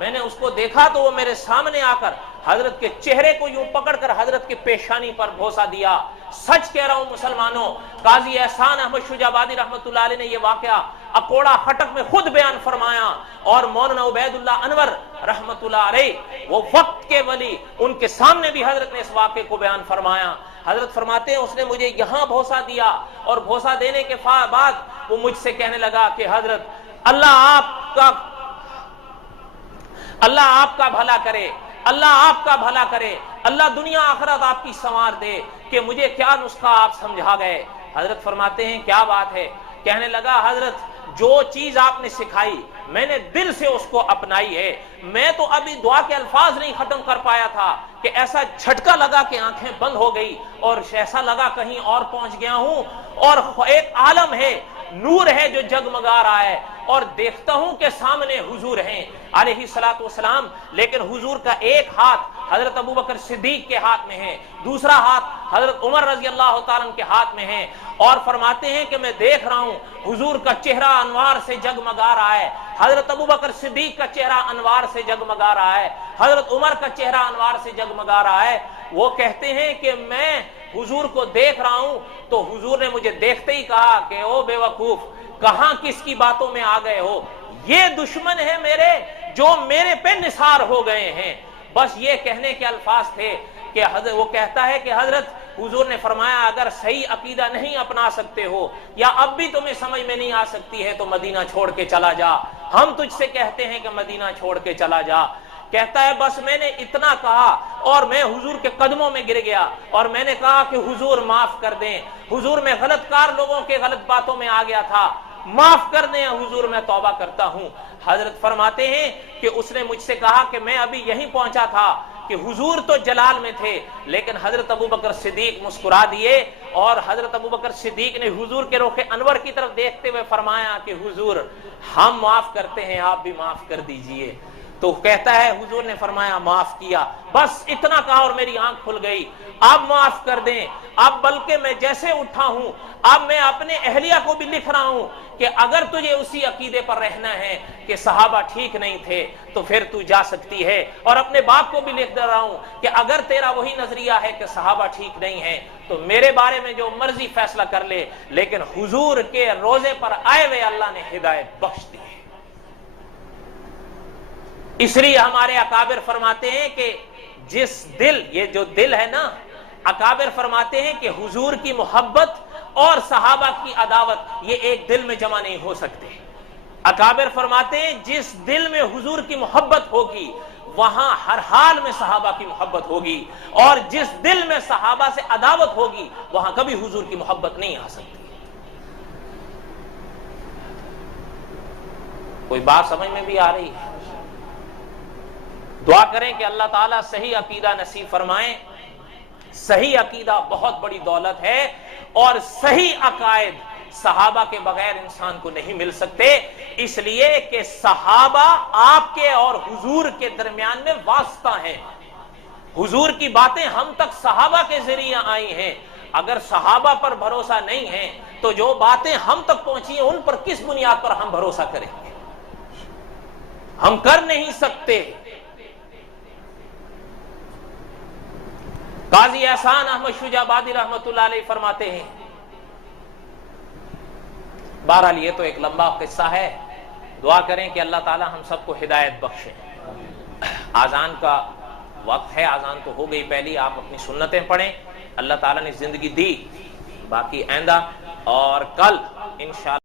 मैंने उसको देखा तो वो मेरे सामने आकर हजरत के चेहरे को यूं पकड़कर हजरत के पेशानी पर भोसा दिया। सच कह रहा हूं मुसलमानों, काजी एहसान अहमद शुजाबादी रहमतुल्लाह अलैह ने यह वाकया अकोड़ा खटक में खुद बयान फरमाया, और मौलाना उबैदुल्लाह अनवर रहमतुल्लाह अलैह वो वक्त के वली, उनके सामने भी हजरत ने इस वाक़े को बयान फरमाया। हजरत फरमाते हैं उसने मुझे यहां भोसा दिया, और भोसा देने के बाद वो मुझसे कहने लगा कि हजरत अल्लाह आपका भला करे, अल्लाह आपका भला करे, अल्लाह दुनिया आखिरत आपकी संवार दे, कि मुझे क्या नुस्खा आप समझा गए। हजरत फरमाते हैं क्या बात है। कहने लगा हजरत जो चीज आपने सिखाई मैंने दिल से उसको अपनाई है। मैं तो अभी दुआ के अल्फाज नहीं खत्म कर पाया था कि ऐसा झटका लगा कि आंखें बंद हो गई और ऐसा लगा कहीं और पहुंच गया हूं, और एक आलम है, नूर है जो जगमगा रहा है, और देखता हूं कि सामने हुजूर हैं अलैहिस्सलातु वस्सलाम, लेकिन हुजूर का एक हाथ हजरत अबू बकर सिद्दीक के हाथ में है, दूसरा हाथ हजरत उमर रजी अल्लाह तआला के हाथ में है। और फरमाते हैं कि मैं देख रहा हूं हुजूर का चेहरा अनवार से जगमगा रहा है, हजरत अबू बकर सिद्दीक का चेहरा अनवार से जगमगा रहा है, हजरत उमर का चेहरा अनवार से जगमगा रहा है। वो कहते हैं कि मैं हुजूर को देख रहा हूं तो हुजूर ने मुझे देखते ही कहा कि ओ बेवकूफ, कहां किसकी बातों में आ गए हो, ये दुश्मन है मेरे जो मेरे पे निसार हो गए हैं। बस ये कहने के अल्फाज थे कि हजरत, वो कहता है कि हजरत हुजूर ने फरमाया अगर सही अकीदा नहीं अपना सकते हो या अब भी तुम्हें समझ में नहीं आ सकती है तो मदीना छोड़ के चला जा, हम तुझसे कहते हैं कि मदीना छोड़ के चला जा। कहता है बस मैंने इतना कहा और मैं हुजूर के कदमों में गिर गया और मैंने कहा कि हुजूर माफ कर दें, हुजूर मैं गलतकार लोगों के गलत बातों में आ गया था, माफ कर दें हुजूर, मैं तौबा करता हूं। हजरत फरमाते हैं कि उसने मुझसे कहा कि मैं अभी यहीं पहुंचा था कि हुजूर तो जलाल में थे, लेकिन हजरत अबू बकर सिद्दीक मुस्कुरा दिए, और हजरत अबू बकर सिद्दीक ने हुजूर के रोखे अनवर की तरफ देखते हुए फरमाया कि हुजूर हम माफ करते हैं, आप भी माफ कर दीजिए। तो कहता है हुजूर ने फरमाया माफ किया, बस इतना कहा और मेरी आंख खुल गई, अब माफ कर दें। अब बल्कि मैं जैसे उठा हूं अब मैं अपने अहलिया को भी लिख रहा हूं कि अगर तुझे उसी अकीदे पर रहना है कि सहाबा ठीक नहीं थे तो फिर तू जा सकती है, और अपने बाप को भी लिख दे रहा हूं कि अगर तेरा वही नजरिया है कि सहाबा ठीक नहीं है तो मेरे बारे में जो मर्जी फैसला कर ले, लेकिन हुजूर के रोजे पर आए हुए अल्लाह ने हिदायत बख्श दी। इसलिए हमारे अकाबिर फरमाते हैं कि जिस दिल, ये जो दिल है ना, अकाबिर फरमाते हैं कि हुजूर की मोहब्बत और सहाबा की अदावत ये एक दिल में जमा नहीं हो सकते। अकाबिर फरमाते हैं जिस दिल में हुजूर की मोहब्बत होगी वहां हर हाल में सहाबा की मोहब्बत होगी, और जिस दिल में सहाबा से अदावत होगी वहां कभी हुजूर की मोहब्बत नहीं आ सकती। कोई बात समझ में भी आ रही है? दुआ करें कि अल्लाह ताला सही अकीदा नसीब फरमाए। सही अकीदा बहुत बड़ी दौलत है, और सही अकायद सहाबा के बगैर इंसान को नहीं मिल सकते, इसलिए कि सहाबा आपके और हुजूर के दरमियान में वास्ता है। हुजूर की बातें हम तक सहाबा के जरिए आई हैं। अगर सहाबा पर भरोसा नहीं है तो जो बातें हम तक पहुंची हैं उन पर किस बुनियाद पर हम भरोसा करेंगे? हम कर नहीं सकते। काजी एहसान अहमद शुजाबादी रहमतुल्लाह अलैह फरमाते हैं, बहरहाल ये तो एक लंबा किस्सा है, दुआ करें कि अल्लाह ताला हम सबको हिदायत बख्शे। आजान का वक्त है, आजान तो हो गई पहली, आप अपनी सुन्नतें पढ़ें। अल्लाह ताला ने जिंदगी दी, बाकी आइंदा और कल इंशाअल्लाह